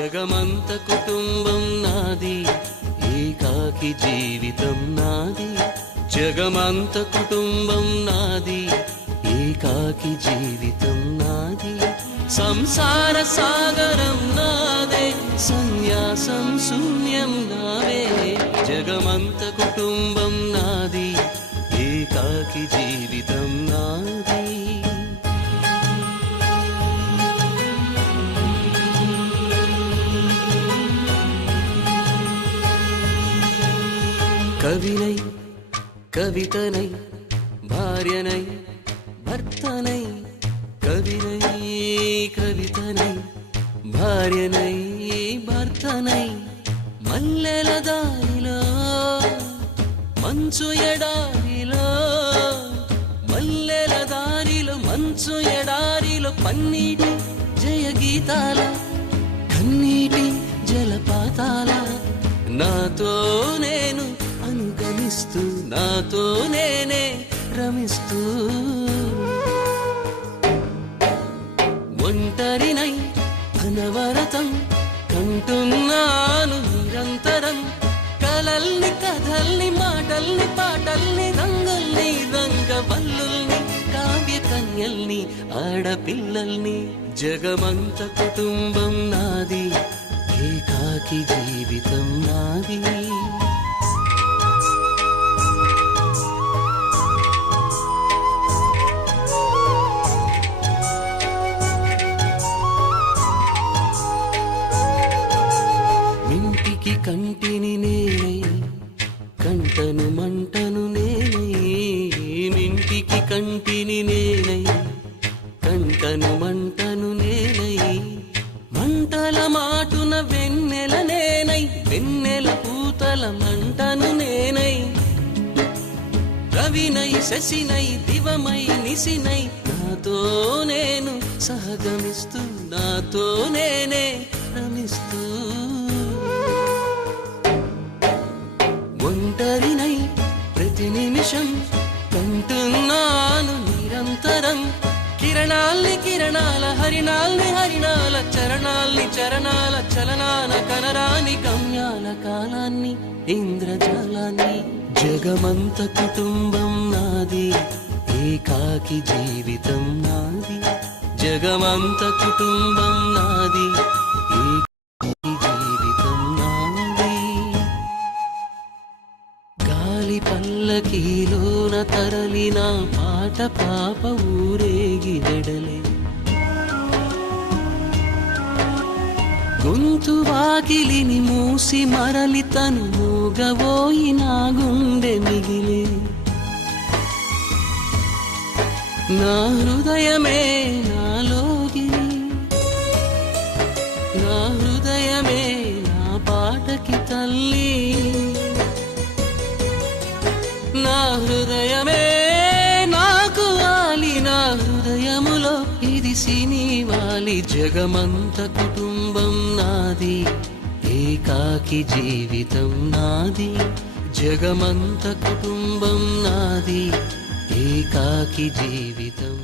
జగమంత కుటుంబం నాది, ఏకాకి జీవితం నాది. జగమంత కుటుంబం నాది, ఏకాకి జీవితం నాది. సంసార సాగరం నాదే, సన్యాసం శూన్యం నావే. జగమంత కుటుంబం నాది, ఏకాకి జీవితం నాది. కవినై కవితనై భార్యనై భర్తనై, కవినై కవితనై భార్యనై భర్తనై, మల్లెల దారిలో మంచు ఎడారిలో, మల్లెల దారిలో మంచు ఎడారిలో, పన్నీటి జయ గీతాల కన్నీటి జలపాతాల, నాతో నేను అనుగమిస్తూ నాతో నేనే రమిస్తూ, ఒంటరినై అనవరతం కంటున్నాను నిరంతరం. కలల్ని కథల్ని మాటల్ని పాటల్ని రంగుల్ని రంగవల్లుల్ని కావ్య కన్యల్ని ఆడపిల్లల్ని. జగమంత కుటుంబం నాది, ఏకాకి జీవితం నాది. మింటికి కంటిని నేనై, కంటను మంటను నేనై. మింటికి కంటిని నేనై, కంటను మంటను నేనై. మంటల మాటున వెన్నెల నేనై, వెన్నెల పూతల మంటను నేనై. రవినై శశినై దివమై నిశినై, నాతో నేను సహగమిస్తూ నాతో నేనే రమిస్తూ. ఒంటరినై ప్రతి నిమిషం కంటున్నాను నిరంతరం. కిరణాల్ని కిరణాల హరిణాల్ని హరిణాల, చరణాల్ని చరణాల చలనాల, కనరాని గమ్యాల కాలాన్ని ఇంద్రజాలాన్ని. జగమంత కుటుంబం నాది, ఏకాకి జీవితం నాది. జగమంత కుటుంబం నాది, ఏకాకి జీవితం నాది. గాలి పల్లకీలోన తరలిన పాట పాప ఊరేగి వెడలే, గొంతు వాకిలిని మూసి మరలి తను మూగబోయి నా గుండె మిగిలే. నా హృదయమే నాలోగిని, నా హృదయమే నా పాటకి తల్లి. నా హృదయమే నాకు వాలి, నా హృదయములో ఇది సినివాలి. జగమంత కుటుంబం నాది, ఏకాకి జీవితం నాది. జగమంత కుటుంబం నాది, ఏకాకి జీవితం.